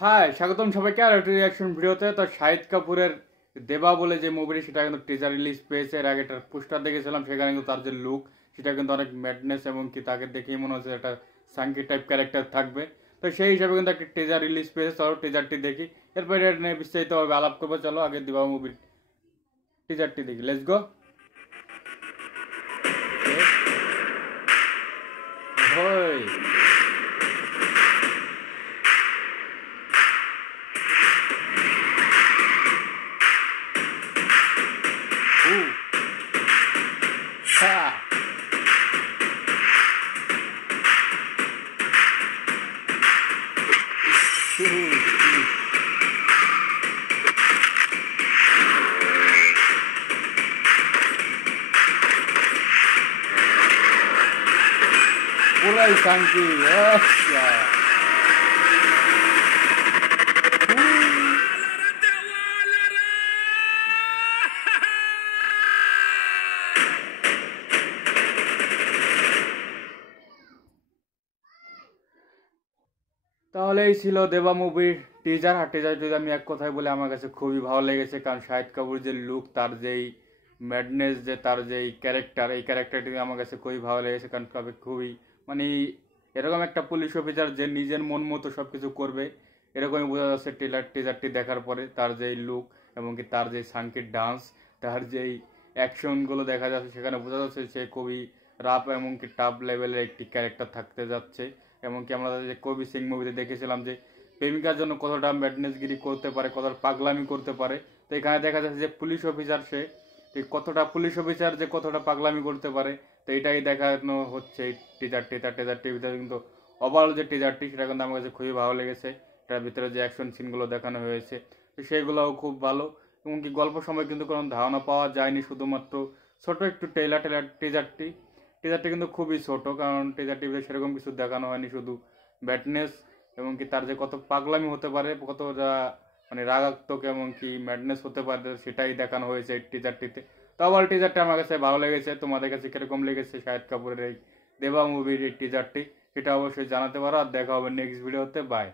High, স্বাগতম সবাইকে আর একটা রিয়াকশন ভিডিওতে। তো শাহিদ কাপুরের দেবা বলে যে মুভিটি, সেটা কিন্তু টিজার রিলিজ পেয়েছে। এর আগে একটা পোস্টার দেখেছিলাম, সেখানে কিন্তু তার যে লুক, সেটা কিন্তু অনেক ম্যাডনেস এবং কি তাকে দেখেই মনে হচ্ছে একটা সাংকি টাইপ ক্যারেক্টার থাকবে। তো সেই হিসাবে কিন্তু একটা টিজার রিলিজ পেয়েছে। চলো টিজারটি দেখি, এরপরে এটা নিয়ে বিস্তারিতভাবে আলাপ করবো। চলো আগে দেবা মুভির টিজারটি দেখি, লেটস গো। হয় হ্যাঁ, পুরাই শান্তি। আচ্ছা, তাহলে এই ছিল দেবা মুভির টিজার। আর টিজার যদি আমি এক কথায় বলে, আমার কাছে খুবই ভালো লেগেছে। কারণ শাহিদ কাপুর যে লুক, তার যেই ম্যাডনেস, যে তার যেই ক্যারেক্টার, এই ক্যারেক্টারটি আমার কাছে খুবই ভালো লেগেছে। কারণ তবে খুবই মানে এরকম একটা পুলিশ অফিসার যে নিজের মন মতো সব কিছু করবে, এরকমই বোঝা যাচ্ছে টিজারটি দেখার পরে। তার যেই লুক এবং কি তার যে সাংকির ডান্স, তার যেই অ্যাকশনগুলো দেখা যাচ্ছে, সেখানে বোঝা যাচ্ছে সে খুবই রাফ এবং কি টাফ লেভেলের একটি ক্যারেক্টার থাকতে যাচ্ছে। এমনকি আমরা যে কবি সিং মুভিতে দেখেছিলাম যে প্রেমিকার জন্য কতটা ম্যাডনেসগিরি করতে পারে, কতটা পাগলামি করতে পারে। তো এখানে দেখা যাচ্ছে যে পুলিশ অফিসার, সে কতটা পুলিশ অফিসার যে কতটা পাগলামি করতে পারে। তো এটাই দেখানো হচ্ছে এই টিজারটির ভিতরে। কিন্তু ওভারঅল যে টিজারটি, সেটা কিন্তু আমার কাছে খুবই ভালো লেগেছে। এটার ভিতরে যে অ্যাকশন সিনগুলো দেখানো হয়েছে, তো সেগুলোও খুব ভালো। এমনকি গল্প সময় কিন্তু কোনো ধারণা পাওয়া যায়নি, শুধুমাত্র ছোট একটু টিজারটি কিন্তু খুবই ছোট। কারণ টিভিতে সেরকম কিছু দেখানো হয়নি, শুধু ব্যাটনেস এবং কি তার যে কত পাগলামি হতে পারে, কতটা মানে রাগাত্মক এবং কি ম্যাডনেস হতে পারে, সেটাই দেখানো হয়েছে এই টিজারটিতে। তো আবার টিজারটা আমার কাছে ভালো লেগেছে। তোমাদের কাছে কিরকম লেগেছে শাহিদ কাপুরের এই দেবা মুভির এই টিজারটি, সেটা অবশ্যই জানাতে পারো। আর দেখা হবে নেক্সট ভিডিওতে। বাই।